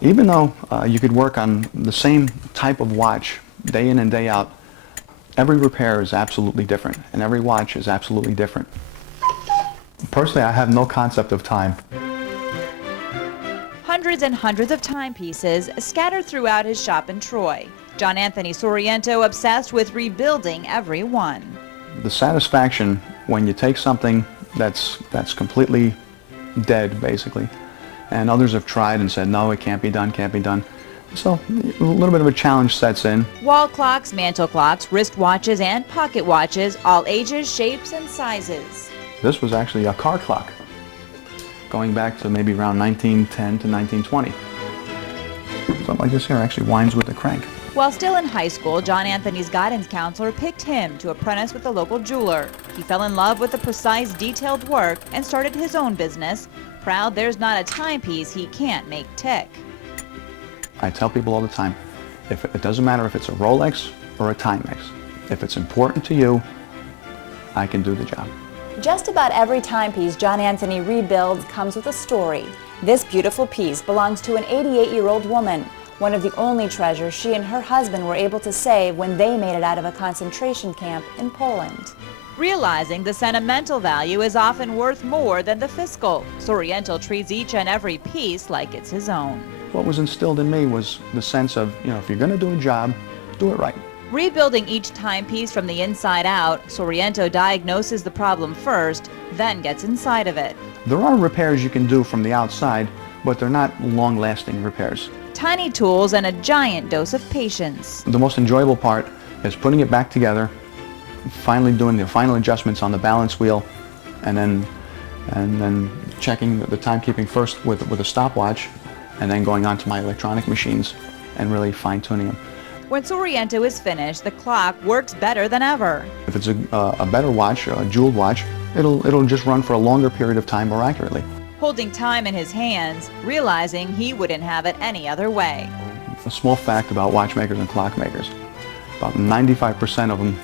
Even though you could work on the same type of watch day in and day out, every repair is absolutely different, and every watch is absolutely different. Personally, I have no concept of time. Hundreds and hundreds of timepieces scattered throughout his shop in Troy. John Anthony Soriento obsessed with rebuilding every one. The satisfaction when you take something that's completely dead, basically, and others have tried and said, no, it can't be done, can't be done. So a little bit of a challenge sets in. Wall clocks, mantle clocks, wristwatches, and pocket watches, all ages, shapes, and sizes. This was actually a car clock, going back to maybe around 1910 to 1920. Something like this here actually winds with the crank. While still in high school, John Anthony's guidance counselor picked him to apprentice with a local jeweler. He fell in love with the precise, detailed work and started his own business, proud there's not a timepiece he can't make tick. I tell people all the time, it doesn't matter if it's a Rolex or a Timex. If it's important to you, I can do the job. Just about every timepiece John Anthony rebuilds comes with a story. This beautiful piece belongs to an 88-year-old woman, one of the only treasures she and her husband were able to save when they made it out of a concentration camp in Poland. Realizing the sentimental value is often worth more than the fiscal, Soriento treats each and every piece like it's his own. What was instilled in me was the sense of, if you're going to do a job, do it right. Rebuilding each timepiece from the inside out, Soriento diagnoses the problem first, then gets inside of it. There are repairs you can do from the outside, but they're not long-lasting repairs. Tiny tools and a giant dose of patience. The most enjoyable part is putting it back together, finally doing the final adjustments on the balance wheel, and then checking the timekeeping first with a stopwatch, and then going on to my electronic machines and really fine-tuning them. When Soriento is finished, the clock works better than ever. If it's a better watch, a jeweled watch, it'll just run for a longer period of time more accurately. Holding time in his hands, realizing he wouldn't have it any other way. A small fact about watchmakers and clockmakers, about 95% of them,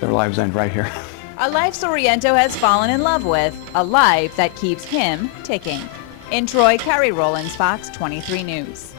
their lives end right here. A life Soriento has fallen in love with, a life that keeps him ticking. In Troy, Carrie Rollins, Fox 23 News.